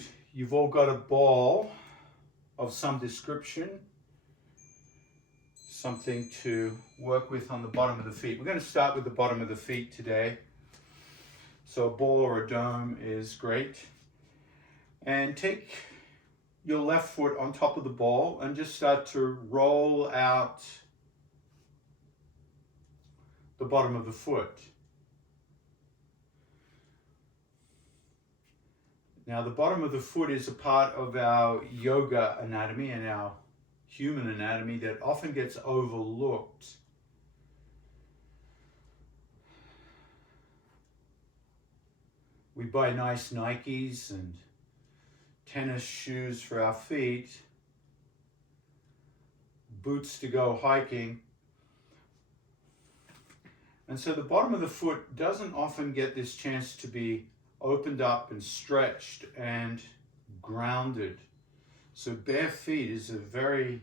And you've all got a ball of some description, something to work with on the bottom of the feet. We're going to start with the bottom of the feet today. So a ball or a dome is great. And take your left foot on top of the ball and just start to roll out the bottom of the foot. Now the bottom of the foot is a part of our yoga anatomy and our human anatomy that often gets overlooked. We buy nice Nikes and tennis shoes for our feet, boots to go hiking. And so the bottom of the foot doesn't often get this chance to be opened up and stretched and grounded. So bare feet is a very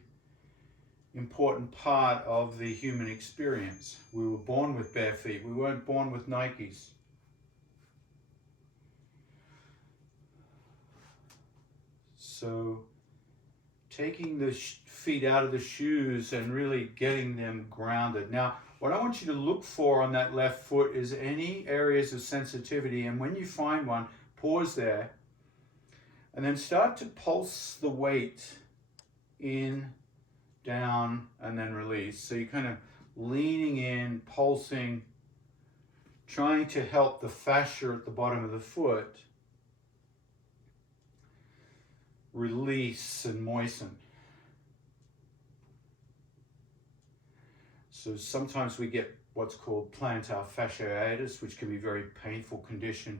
important part of the human experience. We were born with bare feet. We weren't born with Nikes. So taking the feet out of the shoes and really getting them grounded. Now, what I want you to look for on that left foot is any areas of sensitivity, and when you find one, pause there and then start to pulse the weight in, down, and then release. So you're kind of leaning in, pulsing, trying to help the fascia at the bottom of the foot release and moisten. So sometimes we get what's called plantar fasciitis, which can be a very painful condition.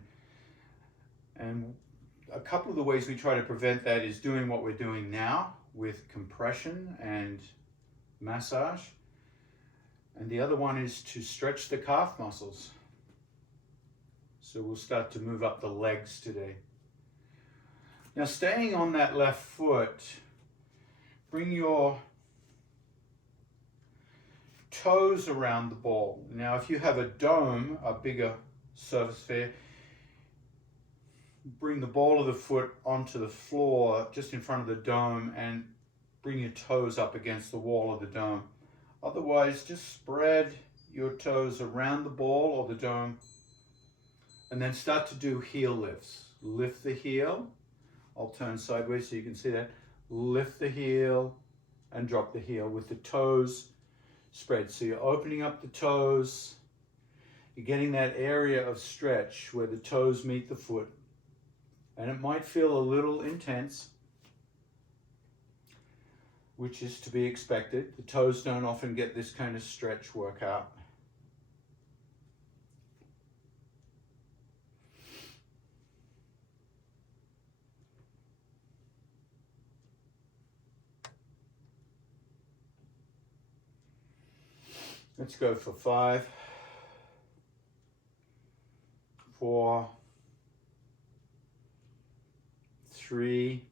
And a couple of the ways we try to prevent that is doing what we're doing now with compression and massage. And the other one is to stretch the calf muscles. So we'll start to move up the legs today. Now, staying on that left foot, bring your toes around the ball. Now, if you have a dome, a bigger surface sphere, bring the ball of the foot onto the floor just in front of the dome and bring your toes up against the wall of the dome. Otherwise, just spread your toes around the ball or the dome and then start to do heel lifts. Lift the heel. I'll turn sideways so you can see that. Lift the heel and drop the heel with the toes spread. So you're opening up the toes. You're getting that area of stretch where the toes meet the foot. And it might feel a little intense, which is to be expected. The toes don't often get this kind of stretch workout. Let's go for 5, 4, 3,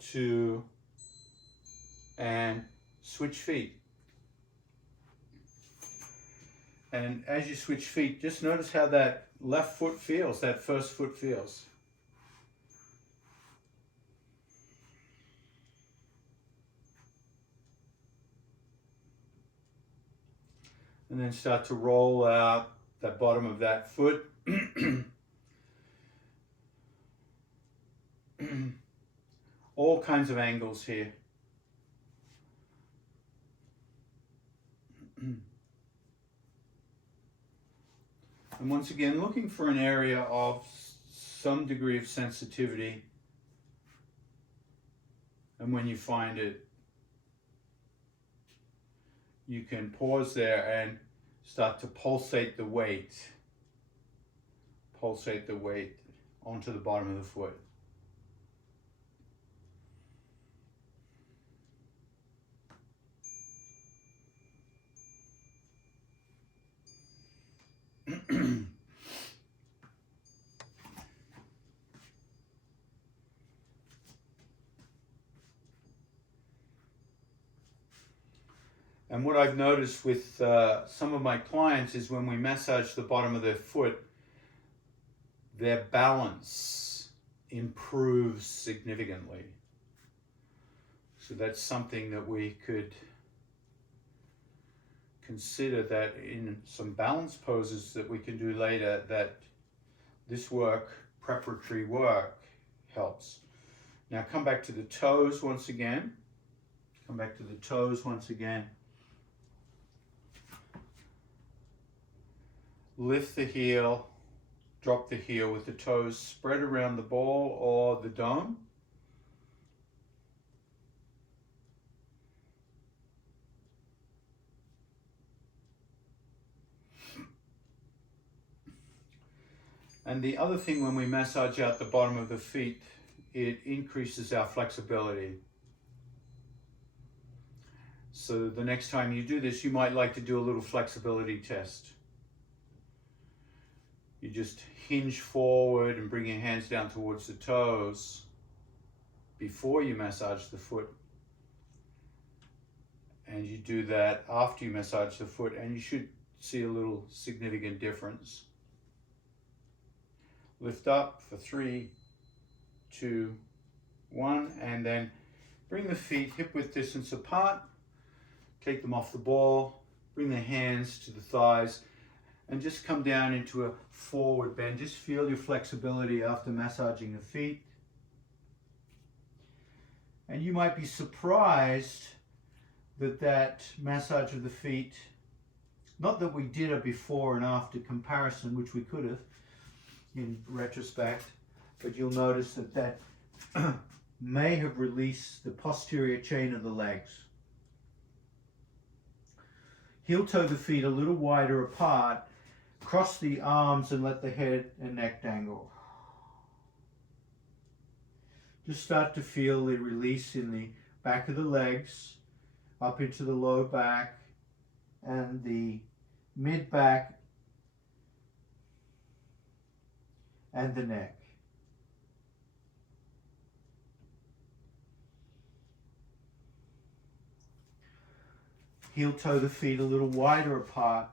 2, and switch feet. And as you switch feet, just notice how that left foot feels, that first foot feels. And then start to roll out the bottom of that foot. All kinds of angles here. And once again, looking for an area of some degree of sensitivity. And when you find it, you can pause there and start to pulsate the weight onto the bottom of the foot. And what I've noticed with some of my clients is when we massage the bottom of their foot, their balance improves significantly. So that's something that we could consider, that in some balance poses that we can do later, that this work, preparatory work, helps. Now come back to the toes once again. Come back to the toes once again. Lift the heel, drop the heel with the toes spread around the ball or the dome. And the other thing, when we massage out the bottom of the feet, it increases our flexibility. So the next time you do this, you might like to do a little flexibility test. You just hinge forward and bring your hands down towards the toes before you massage the foot. And you do that after you massage the foot, and you should see a little significant difference. Lift up for 3, 2, 1, and then bring the feet hip width distance apart. Take them off the ball, bring the hands to the thighs, and just come down into a forward bend. Just feel your flexibility after massaging the feet. And you might be surprised that massage of the feet, not that we did a before and after comparison, which we could have in retrospect, but you'll notice that may have released the posterior chain of the legs. Heel toe the feet a little wider apart, cross the arms and let the head and neck dangle. Just start to feel the release in the back of the legs, up into the low back and the mid back and the neck. Heel toe the feet a little wider apart.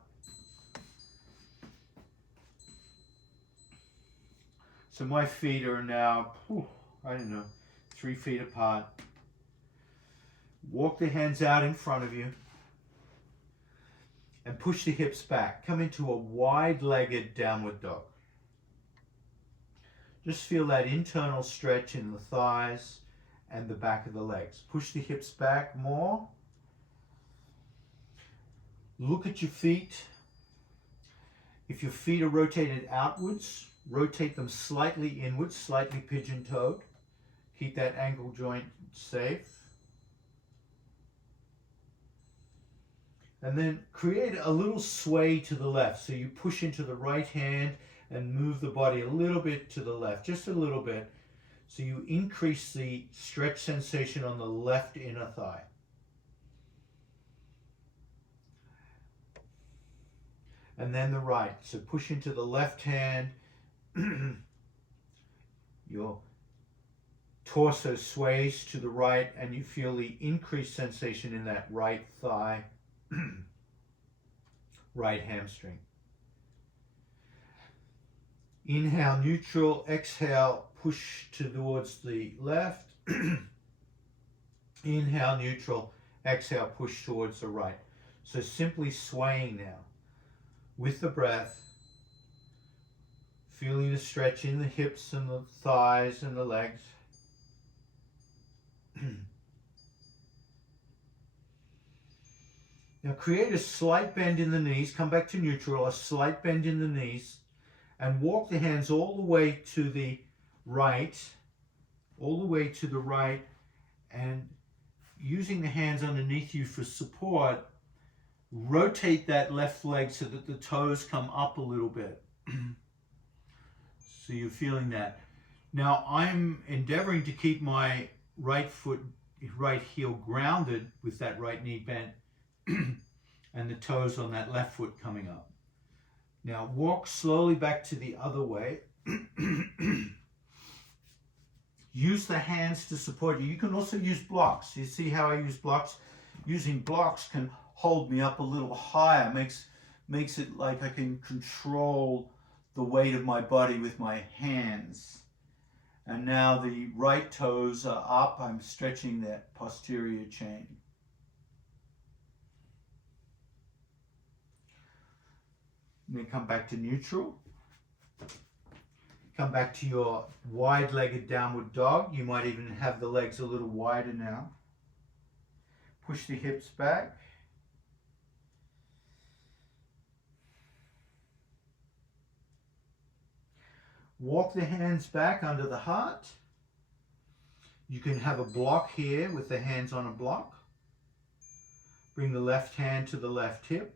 So my feet are now, I don't know, 3 feet apart. Walk the hands out in front of you and push the hips back. Come into a wide-legged downward dog. Just feel that internal stretch in the thighs and the back of the legs. Push the hips back more. Look at your feet. If your feet are rotated outwards, rotate them slightly inwards, slightly pigeon-toed. Keep that ankle joint safe. And then create a little sway to the left. So you push into the right hand and move the body a little bit to the left, just a little bit. So you increase the stretch sensation on the left inner thigh. And then the right. So push into the left hand. Your torso sways to the right and you feel the increased sensation in that right thigh, right hamstring. Inhale, neutral. Exhale, push towards the left. Inhale, neutral. Exhale, push towards the right. So simply swaying now with the breath, feeling the stretch in the hips and the thighs and the legs. Now create a slight bend in the knees. Come back to neutral, a slight bend in the knees, and walk the hands all the way to the right, and using the hands underneath you for support, rotate that left leg so that the toes come up a little bit. So you're feeling that. Now I'm endeavoring to keep my right heel grounded with that right knee bent and the toes on that left foot coming up. Now walk slowly back to the other way. Use the hands to support you. You can also use blocks. You see how I use blocks? Using blocks can hold me up a little higher, makes it like I can control the weight of my body with my hands. And now the right toes are up. I'm stretching that posterior chain. And then come back to neutral. Come back to your wide-legged downward dog. You might even have the legs a little wider now. Push the hips back. Walk the hands back under the heart. You can have a block here with the hands on a block. Bring the left hand to the left hip.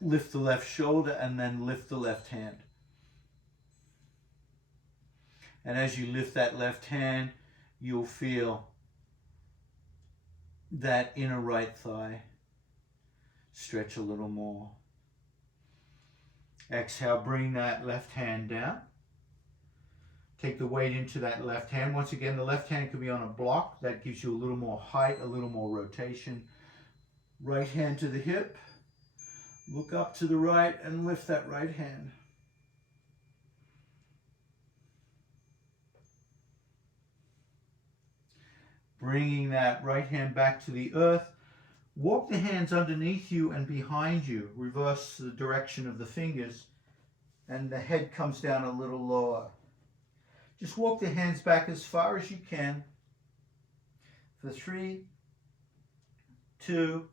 Lift the left shoulder and then lift the left hand. And as you lift that left hand, you'll feel that inner right thigh stretch a little more. Exhale, bring that left hand down. Take the weight into that left hand. Once again, the left hand could be on a block. That gives you a little more height, a little more rotation. Right hand to the hip. Look up to the right and lift that right hand. Bringing that right hand back to the earth. Walk the hands underneath you and behind you. Reverse the direction of the fingers. And the head comes down a little lower. Just walk the hands back as far as you can. For 3, 2,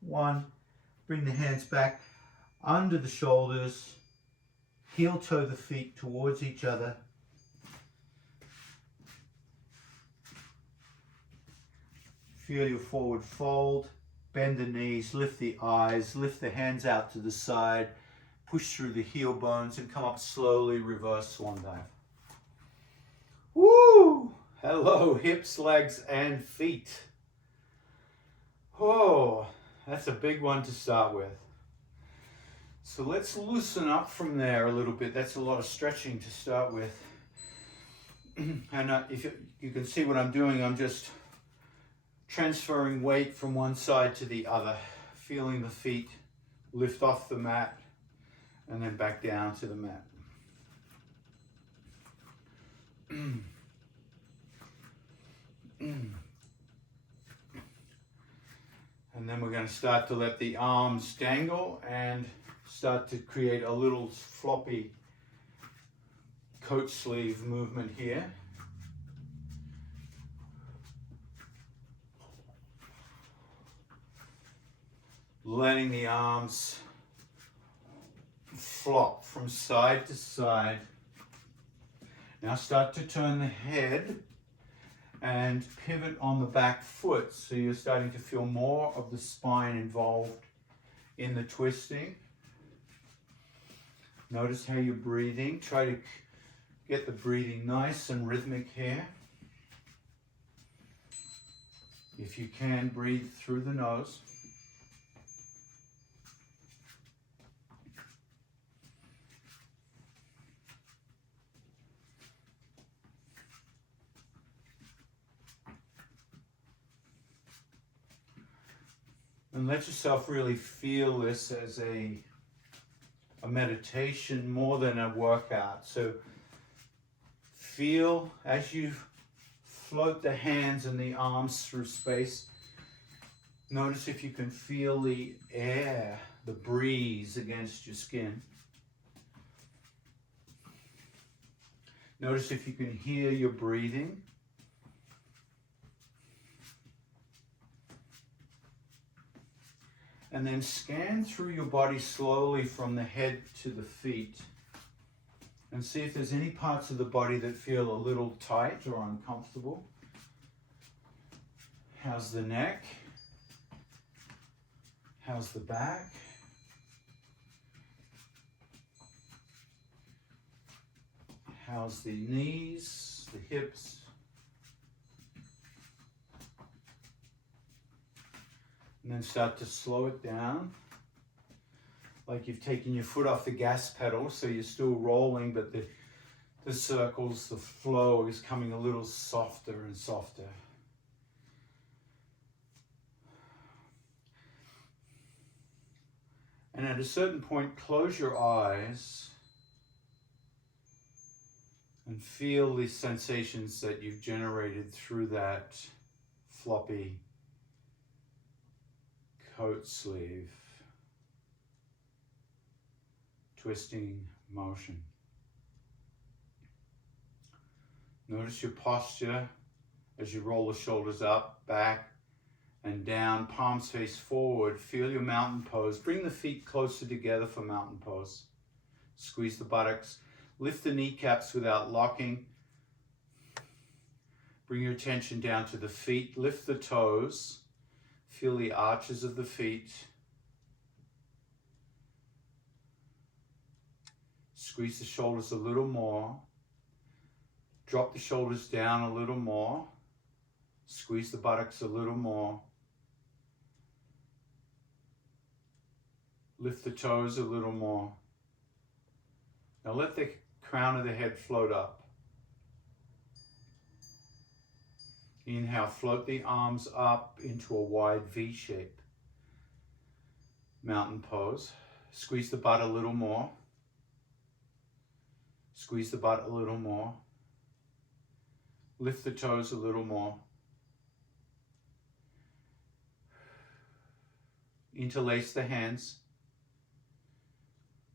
1. Bring the hands back under the shoulders. Heel toe the feet towards each other. Feel your forward fold, bend the knees, lift the eyes, lift the hands out to the side, push through the heel bones and come up slowly, reverse swan dive. Woo! Hello, hips, legs, and feet. Oh, that's a big one to start with. So let's loosen up from there a little bit. That's a lot of stretching to start with. And if you can see what I'm doing, I'm just transferring weight from one side to the other, feeling the feet lift off the mat and then back down to the mat. And then we're going to start to let the arms dangle and start to create a little floppy coat sleeve movement here. Letting the arms flop from side to side. Now start to turn the head and pivot on the back foot. So you're starting to feel more of the spine involved in the twisting. Notice how you're breathing. Try to get the breathing nice and rhythmic here. If you can, breathe through the nose. And let yourself really feel this as a meditation more than a workout. So feel as you float the hands and the arms through space. Notice if you can feel the air, the breeze against your skin. Notice if you can hear your breathing. And then scan through your body slowly from the head to the feet and see if there's any parts of the body that feel a little tight or uncomfortable. How's the neck? How's the back? How's the knees, the hips? And then start to slow it down, like you've taken your foot off the gas pedal, so you're still rolling, but the circles, the flow is coming a little softer and softer. And at a certain point, close your eyes and feel the sensations that you've generated through that floppy coat sleeve twisting motion. Notice your posture as you roll the shoulders up, back, and down, palms face forward. Feel your mountain pose. Bring the feet closer together for mountain pose. Squeeze the buttocks. Lift the kneecaps without locking. Bring your attention down to the feet. Lift the toes. Feel the arches of the feet. Squeeze the shoulders a little more. Drop the shoulders down a little more. Squeeze the buttocks a little more. Lift the toes a little more. Now let the crown of the head float up. Inhale, float the arms up into a wide V shape. Mountain pose. Squeeze the butt a little more. Squeeze the butt a little more. Lift the toes a little more. Interlace the hands.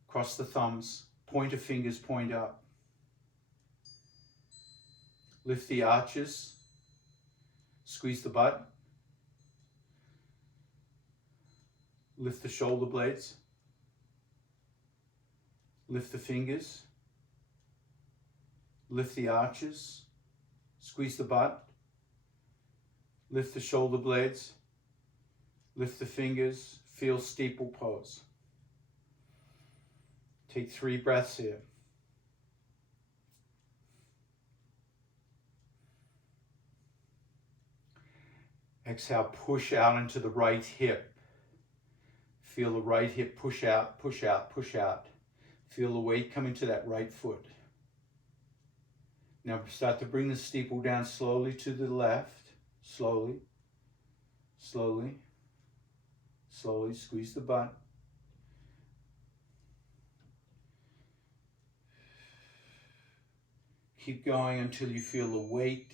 Cross the thumbs. Pointer fingers point up. Lift the arches. Squeeze the butt. Lift the shoulder blades. Lift the fingers. Lift the arches. Squeeze the butt. Lift the shoulder blades. Lift the fingers. Feel steeple pose. Take 3 breaths here. Exhale, push out into the right hip. Feel the right hip push out, push out, push out. Feel the weight coming to that right foot. Now start to bring the steeple down slowly to the left. Slowly, slowly, slowly. Squeeze the butt. Keep going until you feel the weight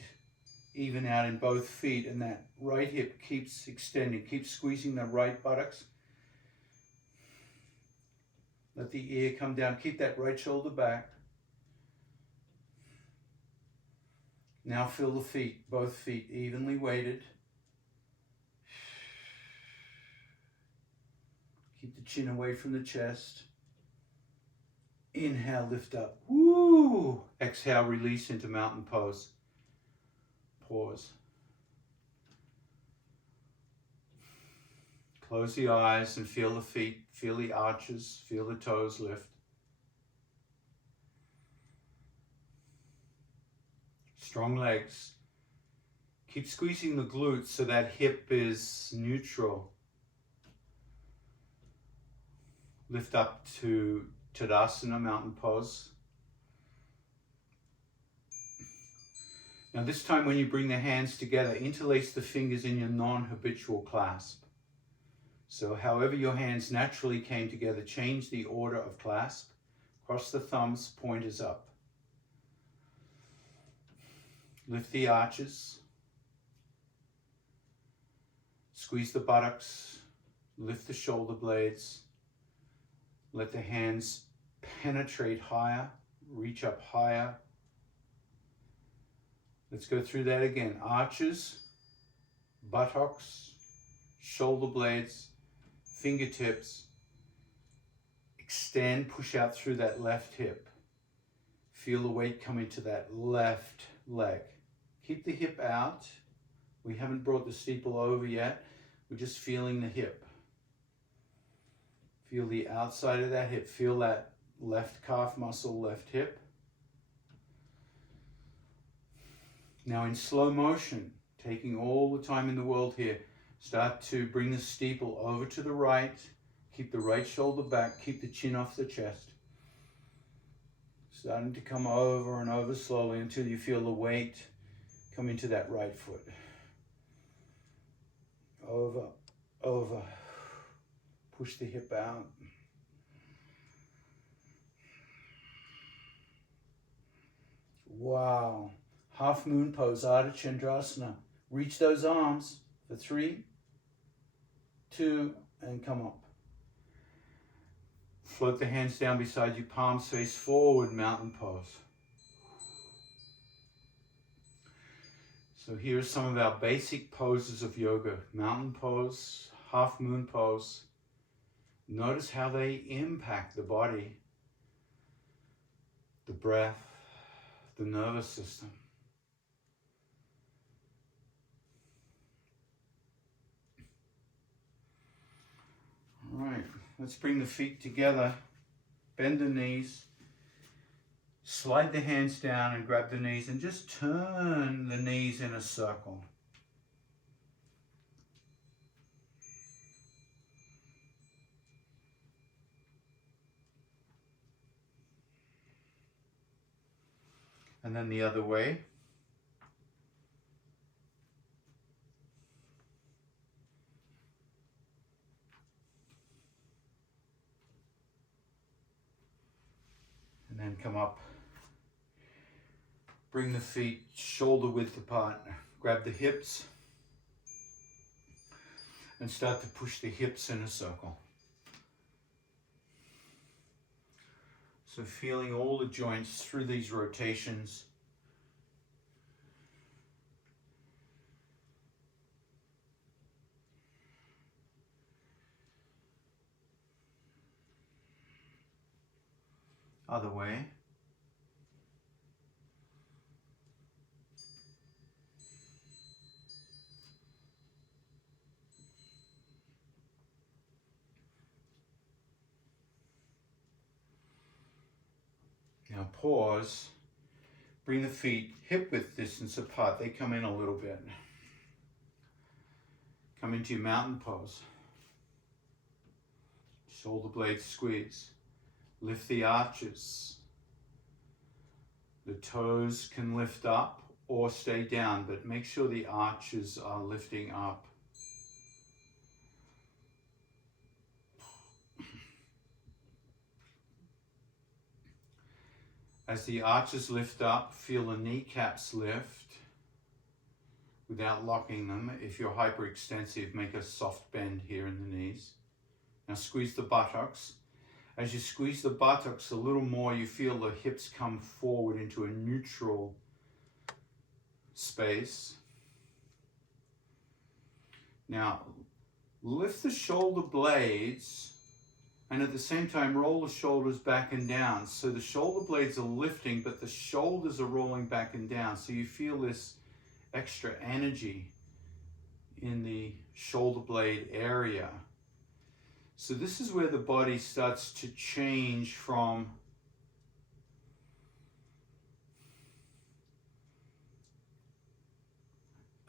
even out in both feet, and that right hip keeps extending. Keep squeezing the right buttocks. Let the ear come down. Keep that right shoulder back. Now feel the feet, both feet evenly weighted. Keep the chin away from the chest. Inhale, lift up. Woo! Exhale, release into mountain pose. Pause. Close the eyes and feel the feet, feel the arches, feel the toes lift. Strong legs. Keep squeezing the glutes so that hip is neutral. Lift up to Tadasana, mountain pose. Now this time when you bring the hands together, interlace the fingers in your non-habitual clasp. So however your hands naturally came together, change the order of clasp. Cross the thumbs, pointers up. Lift the arches. Squeeze the buttocks. Lift the shoulder blades. Let the hands penetrate higher, reach up higher. Let's go through that again. Arches, buttocks, shoulder blades, fingertips. Extend, push out through that left hip. Feel the weight come into that left leg. Keep the hip out. We haven't brought the steeple over yet. We're just feeling the hip. Feel the outside of that hip. Feel that left calf muscle, left hip. Now in slow motion, taking all the time in the world here, start to bring the steeple over to the right. Keep the right shoulder back. Keep the chin off the chest. Starting to come over and over slowly until you feel the weight come into that right foot. Over, over. Push the hip out. Wow. Half moon pose, Ardha Chandrasana. Reach those arms for 3, 2, and come up. Float the hands down beside you, palms face forward, mountain pose. So here are some of our basic poses of yoga. Mountain pose, half moon pose. Notice how they impact the body, the breath, the nervous system. All right, let's bring the feet together. Bend the knees. Slide the hands down and grab the knees and just turn the knees in a circle. And then the other way. And then come up. Bring the feet shoulder width apart. Grab the hips. And start to push the hips in a circle. So feeling all the joints through these rotations. Other way. Now pause. Bring the feet hip width distance apart. They come in a little bit. Come into your mountain pose. Shoulder blades squeeze. Lift the arches. The toes can lift up or stay down, but make sure the arches are lifting up. As the arches lift up, feel the kneecaps lift without locking them. If you're hyperextensive, make a soft bend here in the knees. Now squeeze the buttocks. As you squeeze the buttocks a little more, you feel the hips come forward into a neutral space. Now, lift the shoulder blades and at the same time roll the shoulders back and down. So the shoulder blades are lifting, but the shoulders are rolling back and down. So you feel this extra energy in the shoulder blade area. So this is where the body starts to change from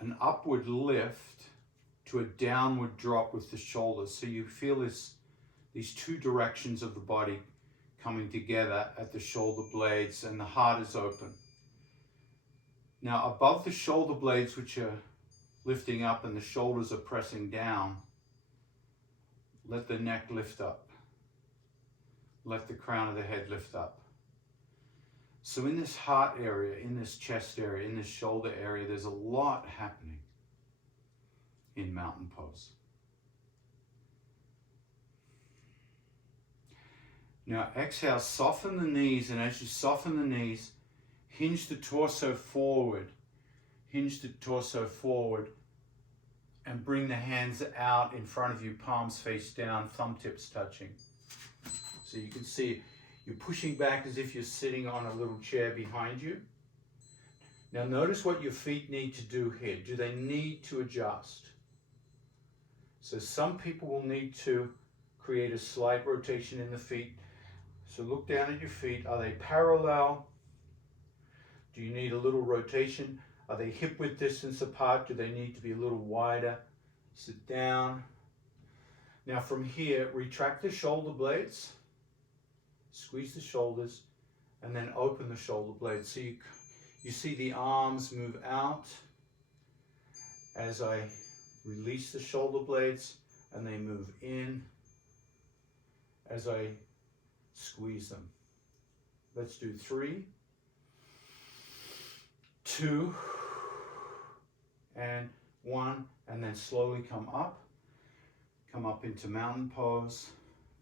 an upward lift to a downward drop with the shoulders. So you feel these two directions of the body coming together at the shoulder blades, and the heart is open. Now above the shoulder blades, which are lifting up and the shoulders are pressing down, let the neck lift up. Let the crown of the head lift up. So in this heart area, in this chest area, in this shoulder area, there's a lot happening in mountain pose. Now exhale, soften the knees, and as you soften the knees, hinge the torso forward. Hinge the torso forward and bring the hands out in front of you, palms face down, thumb tips touching. So you can see you're pushing back as if you're sitting on a little chair behind you. Now notice what your feet need to do here. Do they need to adjust? So some people will need to create a slight rotation in the feet. So look down at your feet. Are they parallel? Do you need a little rotation? Are they hip width distance apart? Do they need to be a little wider? Sit down. Now from here, retract the shoulder blades, squeeze the shoulders, and then open the shoulder blades. So you see the arms move out as I release the shoulder blades, and they move in as I squeeze them. Let's do 3, 2, and 1, and then slowly come up into mountain pose.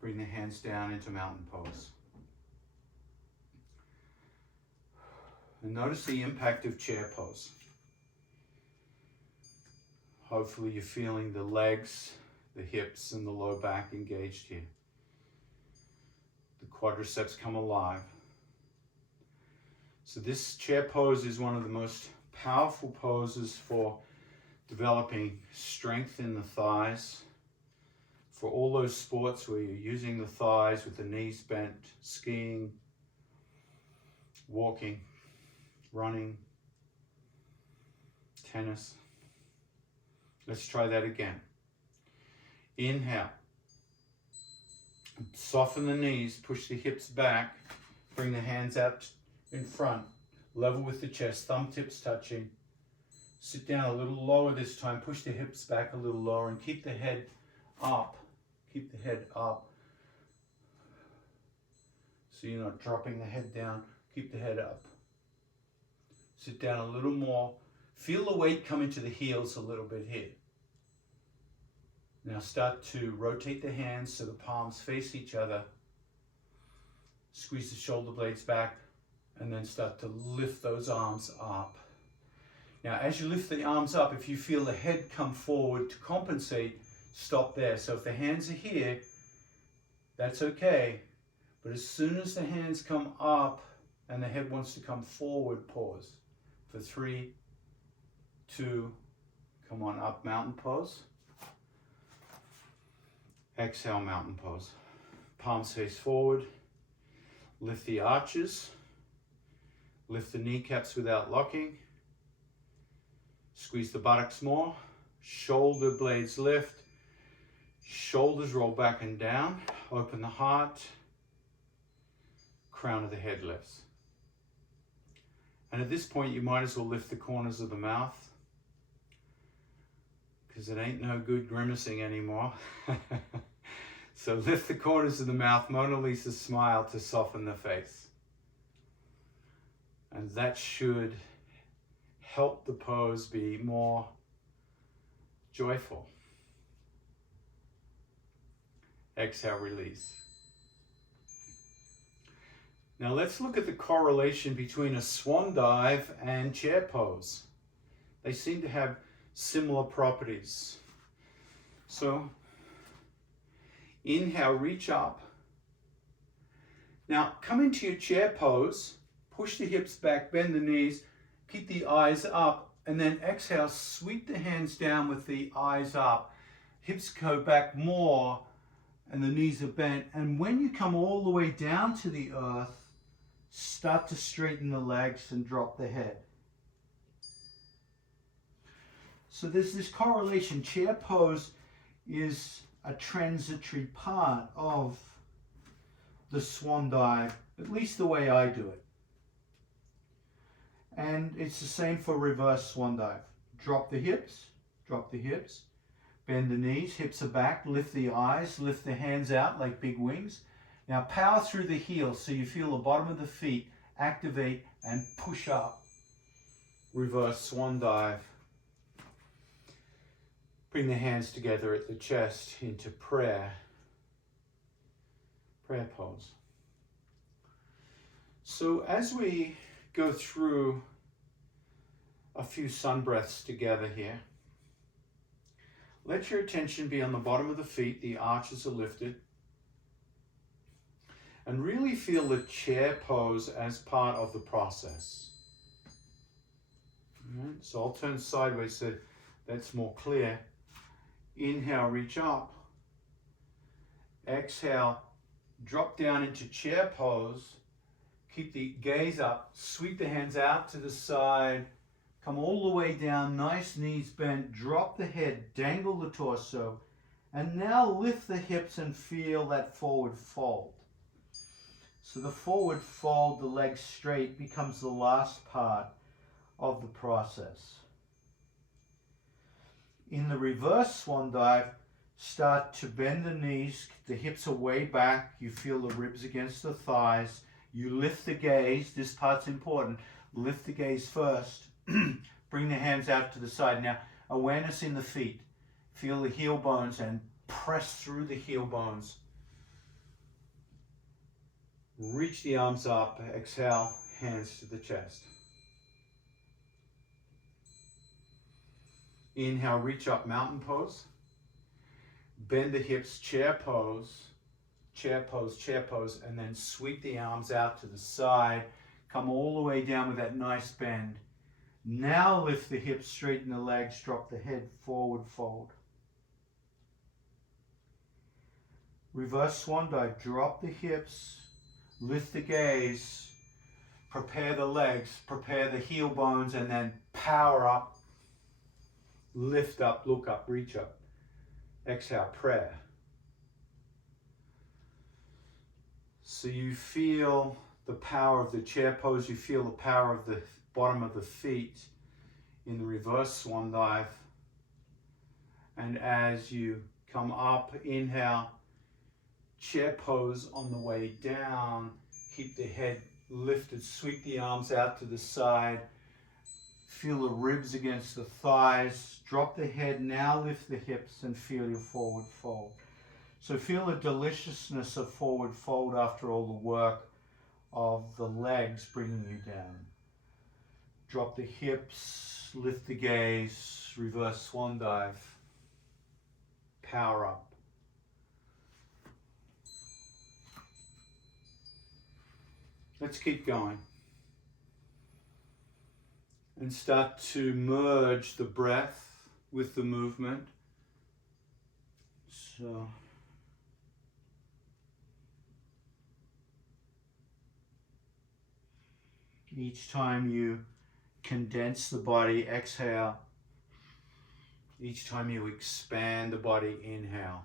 Bring the hands down into mountain pose. And notice the impact of chair pose. Hopefully you're feeling the legs, the hips, and the low back engaged here. The quadriceps come alive. So this chair pose is one of the most powerful poses for developing strength in the thighs. For all those sports where you're using the thighs with the knees bent, skiing, walking, running, tennis. Let's try that again. Inhale. Soften the knees, push the hips back, bring the hands out in front, level with the chest, thumb tips touching. Sit down a little lower this time, push the hips back a little lower and keep the head up. Keep the head up. So you're not dropping the head down, keep the head up. Sit down a little more. Feel the weight come into the heels a little bit here. Now start to rotate the hands so the palms face each other. Squeeze the shoulder blades back and then start to lift those arms up. Now as you lift the arms up, if you feel the head come forward to compensate, stop there. So if the hands are here, that's okay. But as soon as the hands come up and the head wants to come forward, pause. For 3, 2, come on up, mountain pose. Exhale, mountain pose. Palms face forward. Lift the arches. Lift the kneecaps without locking. Squeeze the buttocks more. Shoulder blades lift. Shoulders roll back and down. Open the heart. Crown of the head lifts. And at this point, you might as well lift the corners of the mouth, because it ain't no good grimacing anymore. So lift the corners of the mouth, Mona Lisa smile to soften the face. And that should help the pose be more joyful. Exhale, release. Now let's look at the correlation between a swan dive and chair pose. They seem to have similar properties. So inhale, reach up. Now come into your chair pose, push the hips back, bend the knees, keep the eyes up, and then exhale, sweep the hands down with the eyes up. Hips go back more and the knees are bent. And when you come all the way down to the earth, start to straighten the legs and drop the head. So there's this correlation. Chair pose is a transitory part of the swan dive, at least the way I do it. And it's the same for reverse swan dive. Drop the hips, bend the knees, hips are back, lift the eyes, lift the hands out like big wings. Now power through the heels so you feel the bottom of the feet activate and push up. Reverse swan dive. Bring the hands together at the chest into prayer pose. So as we go through a few sun breaths together here, let your attention be on the bottom of the feet, the arches are lifted. And really feel the chair pose as part of the process. All right, so I'll turn sideways so that's more clear. Inhale, reach up. Exhale, drop down into chair pose. Keep the gaze up. Sweep the hands out to the side. Come all the way down, nice knees bent. Drop the head, dangle the torso. And now lift the hips and feel that forward fold. So the forward fold, the legs straight, becomes the last part of the process. In the reverse swan dive, start to bend the knees, the hips are way back, you feel the ribs against the thighs, you lift the gaze, this part's important, lift the gaze first, Bring the hands out to the side. Now, awareness in the feet. Feel the heel bones and press through the heel bones. Reach the arms up. Exhale, hands to the chest. Inhale, reach up, mountain pose. Bend the hips, chair pose, chair pose, chair pose, and then sweep the arms out to the side. Come all the way down with that nice bend. Now lift the hips, straighten the legs, drop the head, forward fold. Reverse swan dive, drop the hips, lift the gaze, prepare the legs, prepare the heel bones, and then power up. Lift up, look up, reach up. Exhale, prayer. So you feel the power of the chair pose, you feel the power of the bottom of the feet in the reverse swan dive. And as you come up, inhale, chair pose on the way down. Keep the head lifted, sweep the arms out to the side. Feel the ribs against the thighs. Drop the head, now lift the hips and feel your forward fold. So feel the deliciousness of forward fold after all the work of the legs bringing you down. Drop the hips, lift the gaze, reverse swan dive, power up. Let's keep going. And start to merge the breath with the movement. So each time you condense the body, exhale. Each time you expand the body, inhale.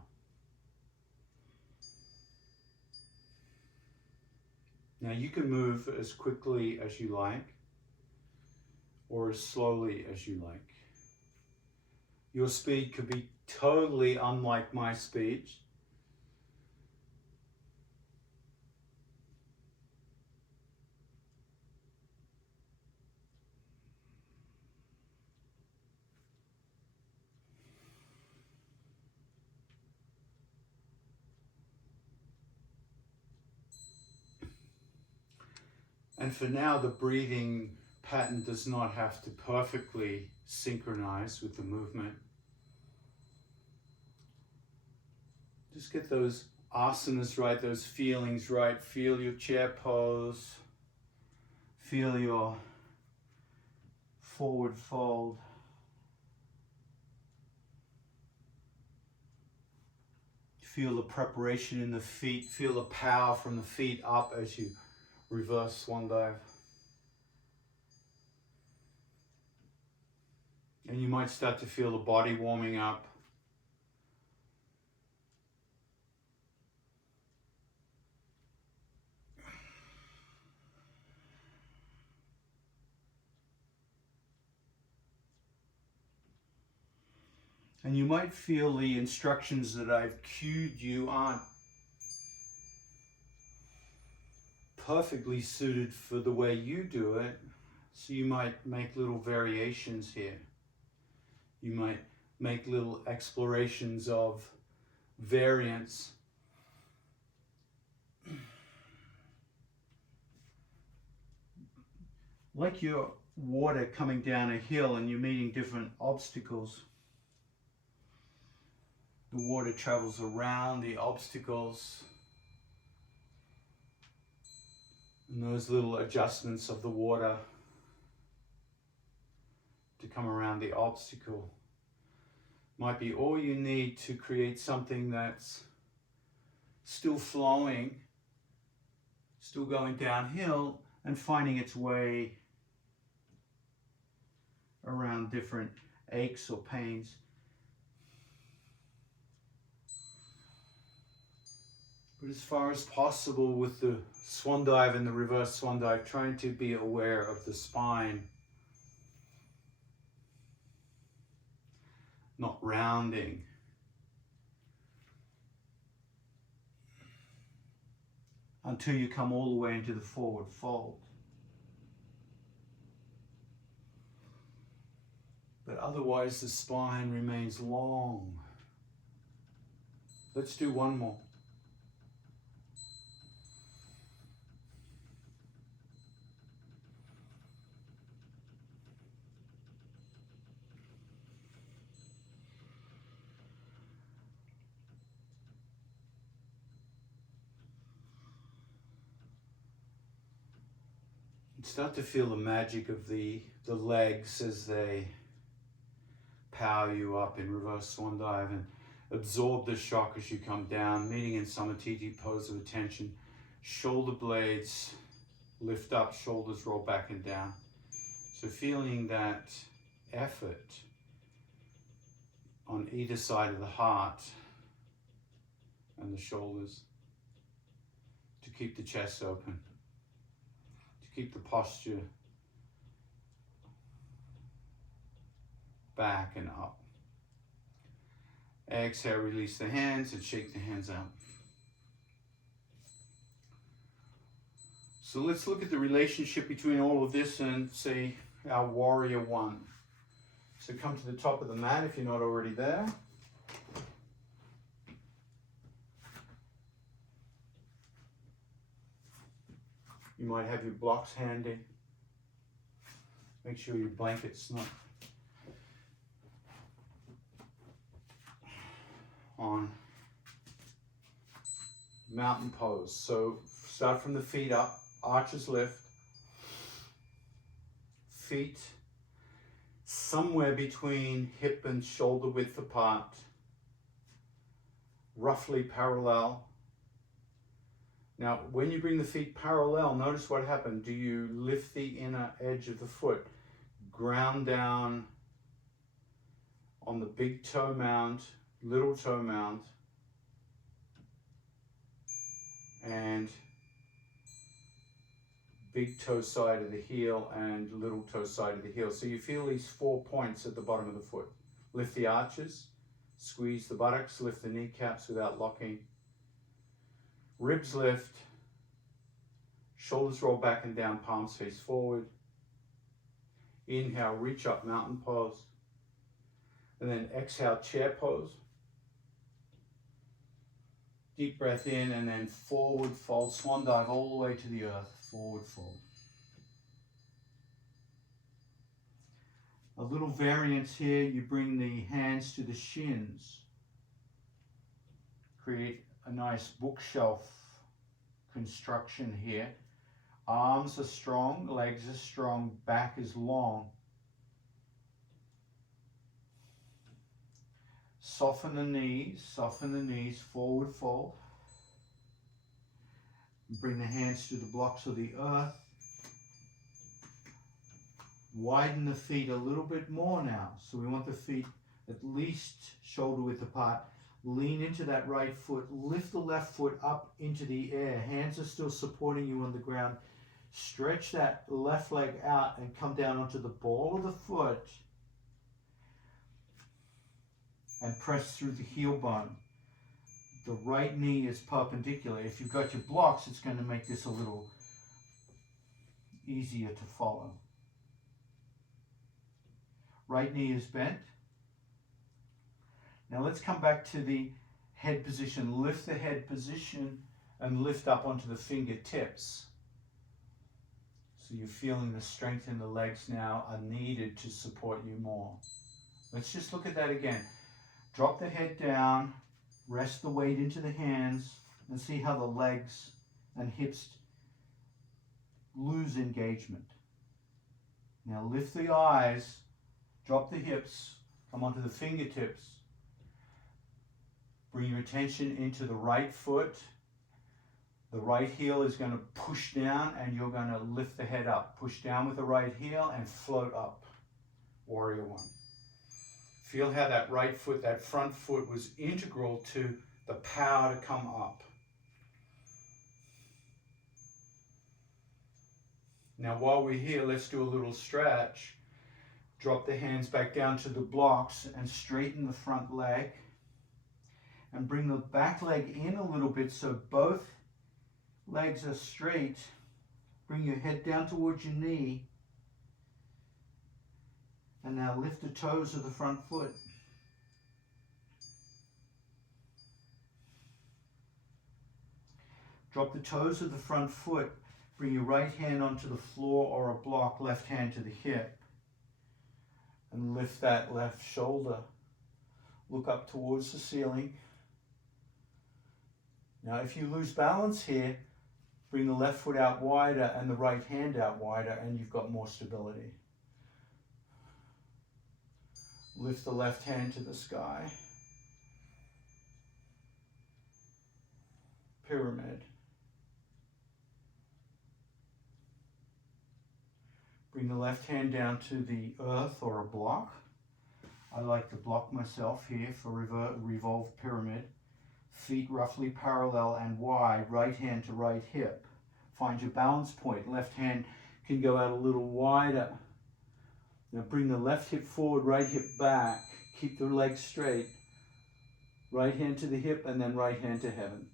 Now you can move as quickly as you like, or as slowly as you like. Your speed could be totally unlike my speed. And for now, the breathing pattern does not have to perfectly synchronize with the movement. Just get those asanas right, those feelings right. Feel your chair pose. Feel your forward fold. Feel the preparation in the feet. Feel the power from the feet up as you reverse swan dive. And you might start to feel the body warming up. And you might feel the instructions that I've cued you aren't perfectly suited for the way you do it. So you might make little variations here. You might make little explorations of variance. Like your water coming down a hill and you're meeting different obstacles. The water travels around the obstacles. And those little adjustments of the water to come around the obstacle might be all you need to create something that's still flowing, still going downhill, and finding its way around different aches or pains. But as far as possible with the swan dive and the reverse swan dive, trying to be aware of the spine. Not rounding. Until you come all the way into the forward fold. but otherwise the spine remains long. Let's do one more. Start to feel the magic of the legs as they power you up in reverse swan dive, and absorb the shock as you come down, meeting in Samatiti pose of attention. Shoulder blades lift up, shoulders roll back and down. So feeling that effort on either side of the heart and the shoulders to keep the chest open. Keep the posture back and up. Exhale, release the hands and shake the hands out. So let's look at the relationship between all of this and say our warrior one. So come to the top of the mat if you're not already there. You might have your blocks handy. Make sure your blanket's not on. Mountain pose. So start from the feet up, arches lift. Feet somewhere between hip and shoulder width apart, roughly parallel. Now, when you bring the feet parallel, notice what happened. Do you lift the inner edge of the foot? Ground down on the big toe mount, little toe mount, and big toe side of the heel and little toe side of the heel. So you feel these 4 points at the bottom of the foot. Lift the arches, squeeze the buttocks, lift the kneecaps without locking. Ribs lift, shoulders roll back and down, palms face forward. Inhale, reach up, mountain pose. And then exhale, chair pose. Deep breath in and then forward fold, swan dive all the way to the earth, forward fold. A little variance here, you bring the hands to the shins. Create a nice bookshelf construction here. Arms are strong, legs are strong, back is long. Soften the knees, forward fold. Bring the hands to the blocks of the earth. Widen the feet a little bit more now. So we want the feet at least shoulder width apart. Lean into that right foot, lift the left foot up into the air. Hands are still supporting you on the ground. Stretch that left leg out and come down onto the ball of the foot and press through the heel bone. The right knee is perpendicular. If you've got your blocks, it's going to make this a little easier to follow. Right knee is bent. Now let's come back to the head position. Lift the head position and lift up onto the fingertips. So you're feeling the strength in the legs now are needed to support you more. Let's just look at that again. Drop the head down, rest the weight into the hands, and see how the legs and hips lose engagement. Now lift the eyes, drop the hips, come onto the fingertips. Bring your attention into the right foot. The right heel is going to push down and you're going to lift the head up. Push down with the right heel and float up. Warrior one. Feel how that right foot, that front foot was integral to the power to come up. Now while we're here, let's do a little stretch. Drop the hands back down to the blocks and straighten the front leg. And bring the back leg in a little bit so both legs are straight. Bring your head down towards your knee. And now lift the toes of the front foot. Drop the toes of the front foot. Bring your right hand onto the floor or a block, left hand to the hip. And lift that left shoulder. Look up towards the ceiling. Now if you lose balance here, bring the left foot out wider and the right hand out wider, and you've got more stability. Lift the left hand to the sky. Pyramid. Bring the left hand down to the earth or a block. I like to block myself here for revolved pyramid. Feet roughly parallel and wide, right hand to right hip. Find your balance point. Left hand can go out a little wider. Now bring the left hip forward, right hip back. Keep the legs straight. Right hand to the hip and then right hand to heaven.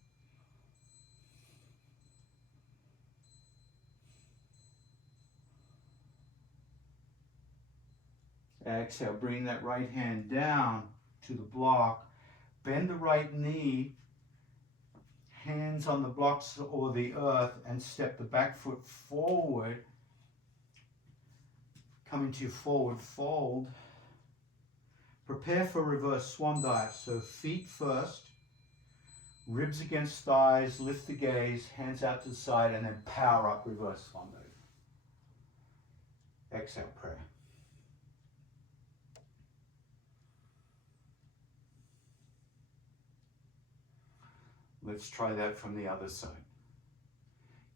Exhale, bring that right hand down to the block. Bend the right knee, hands on the blocks or the earth, and step the back foot forward. Come into your forward fold. Prepare for reverse swan dive. So feet first, ribs against thighs, lift the gaze, hands out to the side, and then power up, reverse swan dive. Exhale, prayer. Let's try that from the other side.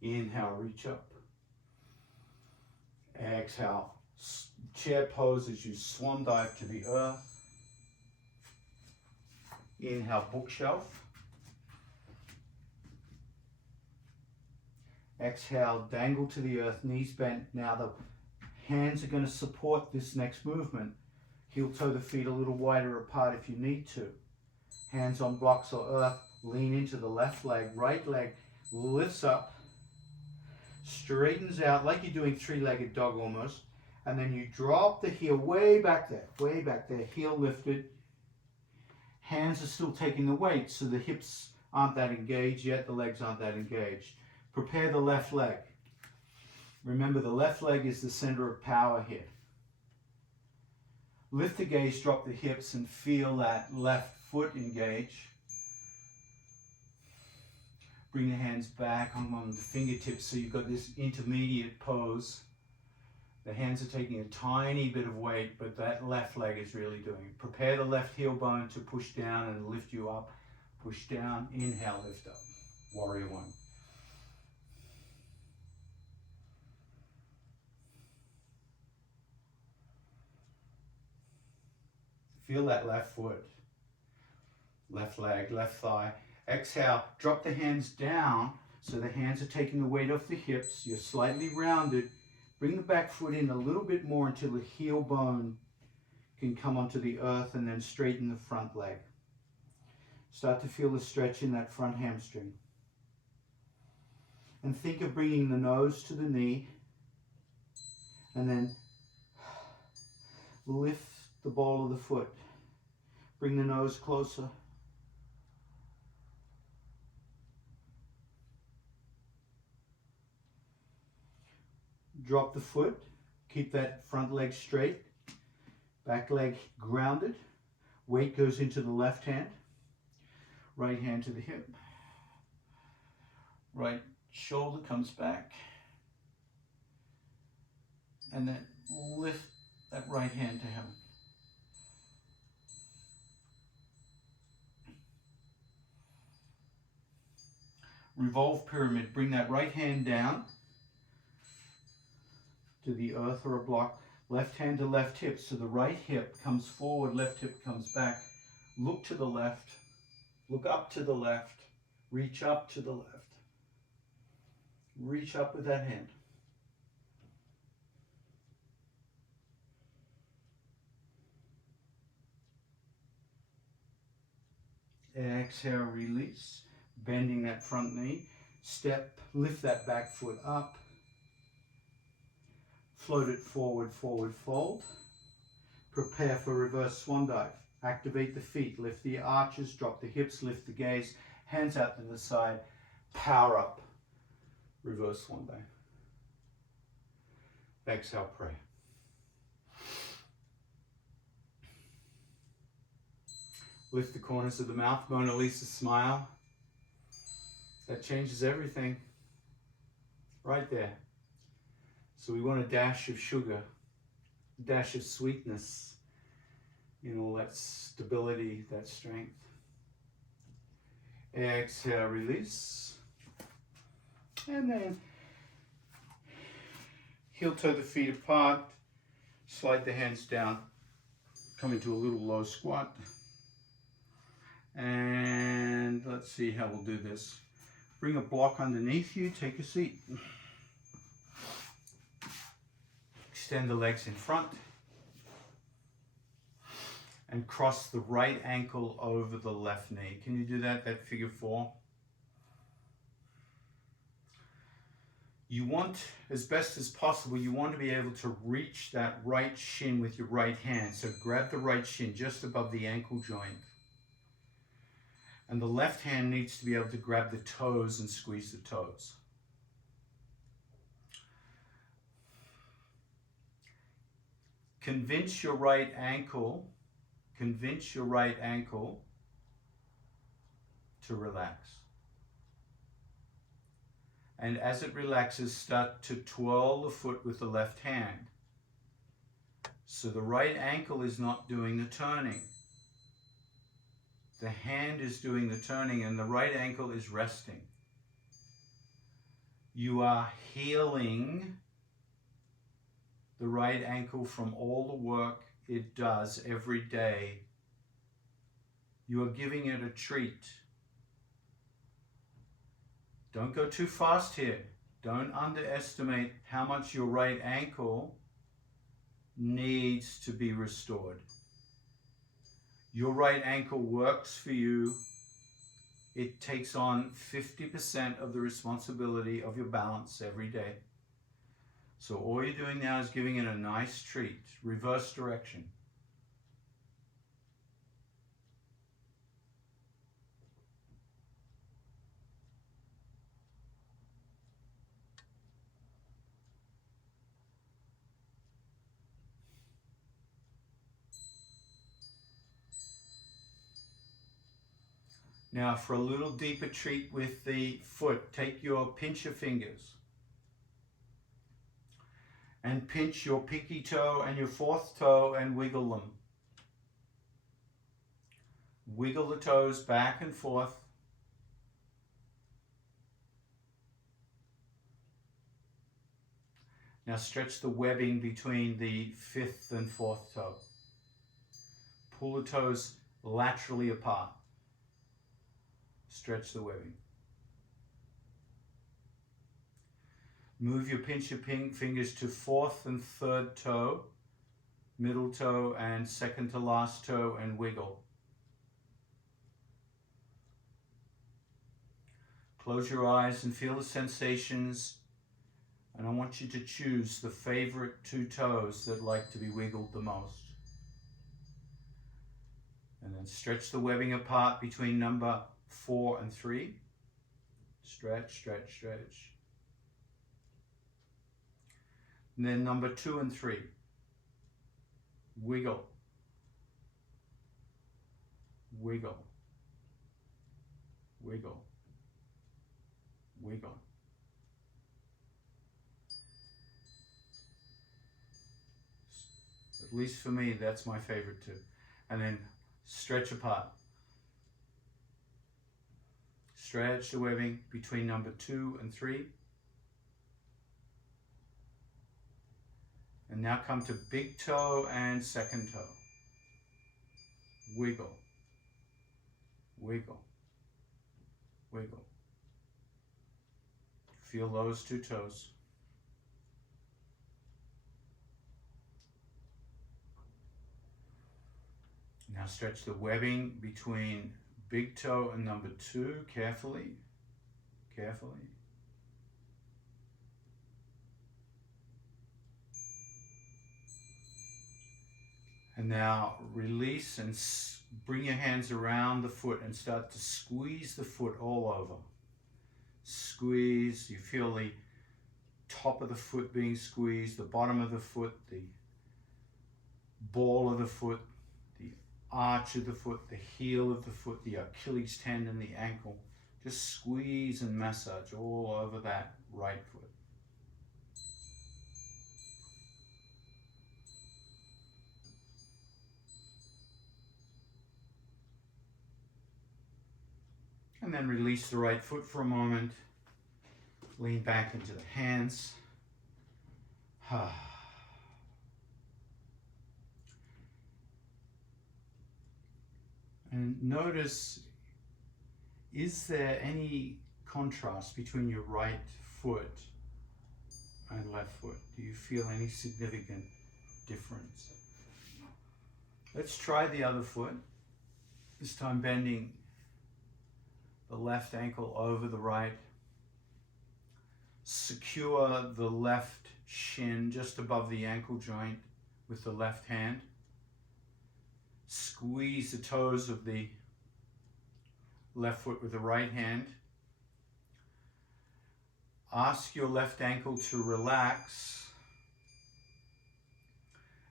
Inhale, reach up. Exhale, chair pose as you swan dive to the earth. Inhale, bookshelf. Exhale, dangle to the earth, knees bent. Now the hands are going to support this next movement. Heel toe the feet a little wider apart if you need to. Hands on blocks or earth. Lean into the left leg, right leg lifts up, straightens out like you're doing three-legged dog almost, and then you drop the heel way back there, heel lifted. Hands are still taking the weight, so the hips aren't that engaged yet, the legs aren't that engaged. Prepare the left leg. Remember, the left leg is the center of power here. Lift the gaze, drop the hips, and feel that left foot engage. Bring the hands back on the fingertips so you've got this intermediate pose. The hands are taking a tiny bit of weight, but that left leg is really doing it. Prepare the left heel bone to push down and lift you up. Push down, inhale, lift up. Warrior one. Feel that left foot, left leg, left thigh. Exhale, drop the hands down so the hands are taking the weight off the hips. You're slightly rounded. Bring the back foot in a little bit more until the heel bone can come onto the earth, and then straighten the front leg. Start to feel the stretch in that front hamstring. And think of bringing the nose to the knee, and then lift the ball of the foot. Bring the nose closer. Drop the foot, keep that front leg straight, back leg grounded. Weight goes into the left hand, right hand to the hip. Right shoulder comes back, and then lift that right hand to heaven. Revolve pyramid, bring that right hand down to the earth or a block, left hand to left hip, so the right hip comes forward, left hip comes back. Look to the left, look up to the left, reach up to the left. Reach up with that hand. Exhale, release, bending that front knee. Step, lift that back foot up. Float it forward, forward fold. Prepare for reverse swan dive. Activate the feet, lift the arches, drop the hips, lift the gaze, hands out to the side, power up. Reverse swan dive. Exhale, pray. Lift the corners of the mouth, Mona Lisa smile. That changes everything. Right there. So we want a dash of sugar, a dash of sweetness, that stability, that strength. Exhale, release. And then heel toe the feet apart, slide the hands down, come into a little low squat. And let's see how we'll do this. Bring a block underneath you, take a seat. Extend the legs in front. And cross the right ankle over the left knee. Can you do that figure 4? You want, as best as possible, you want to be able to reach that right shin with your right hand. So grab the right shin just above the ankle joint. And the left hand needs to be able to grab the toes and squeeze the toes. Convince your right ankle to relax. And as it relaxes, start to twirl the foot with the left hand. So the right ankle is not doing the turning. The hand is doing the turning and the right ankle is resting. You are healing the right ankle from all the work it does every day. You are giving it a treat. Don't go too fast here. Don't underestimate how much your right ankle needs to be restored. Your right ankle works for you. It takes on 50% of the responsibility of your balance every day. So all you're doing now is giving it a nice treat. Reverse direction. Now for a little deeper treat with the foot, take your pincher fingers and pinch your pinky toe and your fourth toe and wiggle them. Wiggle the toes back and forth. Now stretch the webbing between the fifth and fourth toe. Pull the toes laterally apart. Stretch the webbing. Move your pincher fingers to fourth and third toe, middle toe and second to last toe, and wiggle. Close your eyes and feel the sensations, and I want you to choose the favorite 2 toes that like to be wiggled the most. And then stretch the webbing apart between number 4 and 3. Stretch, stretch, stretch. And then number 2 and 3. Wiggle. Wiggle. Wiggle. Wiggle. At least for me, that's my favorite 2. And then stretch apart. Stretch the webbing between number 2 and 3. And now come to big toe and second toe. Wiggle. Wiggle. Wiggle. Feel those 2 toes. Now stretch the webbing between big toe and number 2 carefully, carefully. And now release and bring your hands around the foot and start to squeeze the foot all over. Squeeze, you feel the top of the foot being squeezed, the bottom of the foot, the ball of the foot, the arch of the foot, the heel of the foot, the Achilles tendon, the ankle. Just squeeze and massage all over that right foot. And then release the right foot for a moment. Lean back into the hands. And notice, is there any contrast between your right foot and left foot? Do you feel any significant difference? Let's try the other foot. This time bending the left ankle over the right. Secure the left shin just above the ankle joint with the left hand. Squeeze the toes of the left foot with the right hand. Ask your left ankle to relax.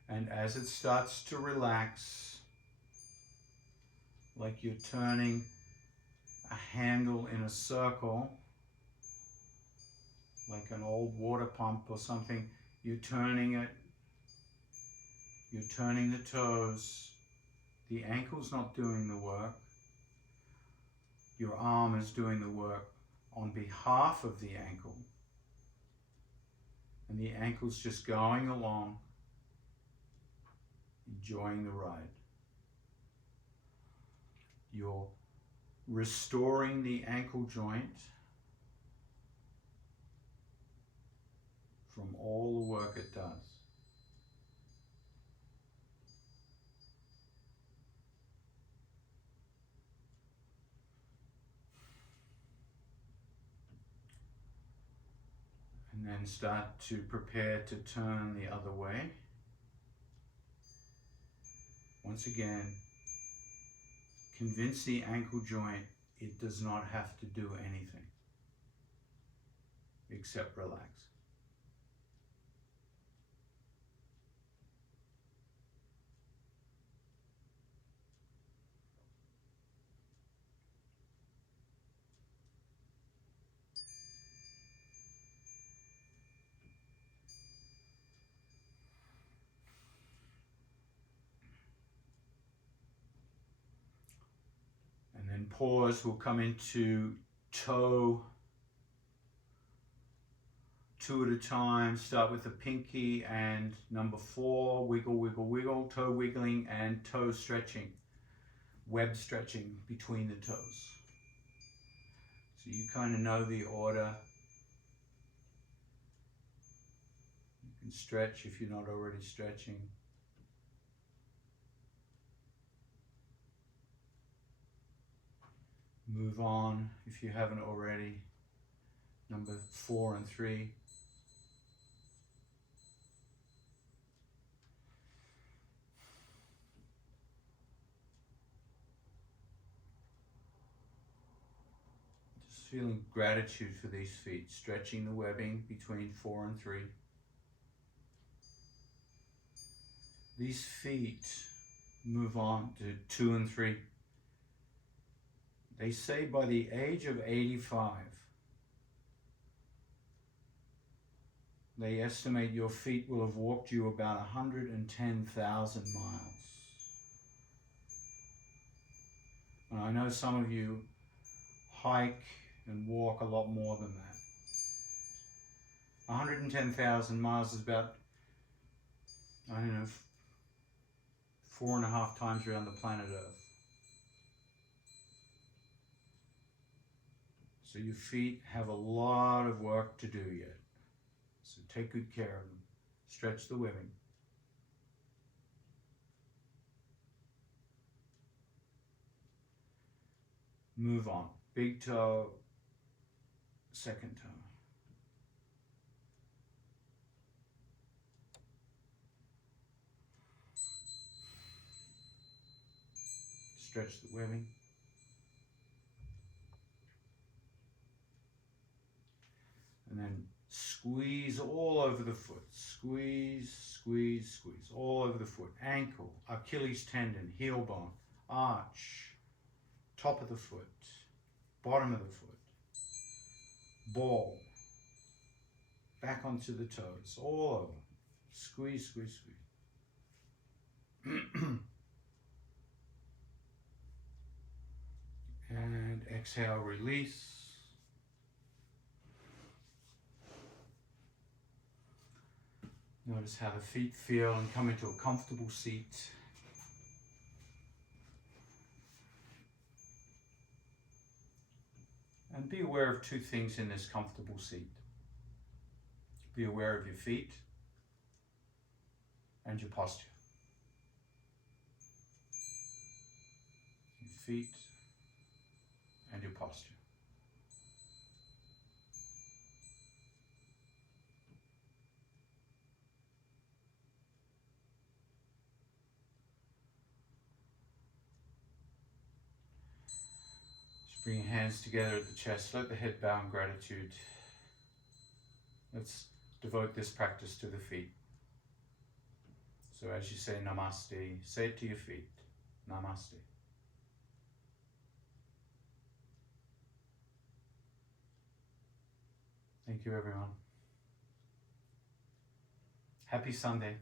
And as it starts to relax, like you're turning a handle in a circle, like an old water pump or something, you're turning it, you're turning the toes. The ankle's not doing the work. Your arm is doing the work on behalf of the ankle. And the ankle's just going along, enjoying the ride. You're restoring the ankle joint from all the work it does. And then start to prepare to turn the other way. Once again, convince the ankle joint it does not have to do anything except relax. And then pause, we'll come into toe, two at a time. Start with the pinky and number 4, wiggle, wiggle, wiggle, toe wiggling and toe stretching, web stretching between the toes. So you kind of know the order. You can stretch if you're not already stretching. Move on if you haven't already. Number 4 and 3. Just feeling gratitude for these feet, stretching the webbing between 4 and 3. These feet move on to 2 and 3. They say by the age of 85, they estimate your feet will have walked you about 110,000 miles. And I know some of you hike and walk a lot more than that. 110,000 miles is about, I don't know, 4.5 times around the planet Earth. So your feet have a lot of work to do yet. So take good care of them. Stretch the webbing. Move on. Big toe, second toe. stretch the webbing. And then squeeze all over the foot. Squeeze, squeeze, squeeze all over the foot. Ankle, Achilles tendon, heel bone, arch, top of the foot, bottom of the foot, ball, back onto the toes, all over. Squeeze, squeeze, squeeze. And exhale, release. Notice how the feet feel and come into a comfortable seat. And be aware of two things in this comfortable seat. Be aware of your feet and your posture. Your feet and your posture. Just bring your hands together at the chest. Let the head bow in gratitude. Let's devote this practice to the feet. So as you say namaste, say it to your feet. Namaste. Thank you, everyone. Happy Sunday.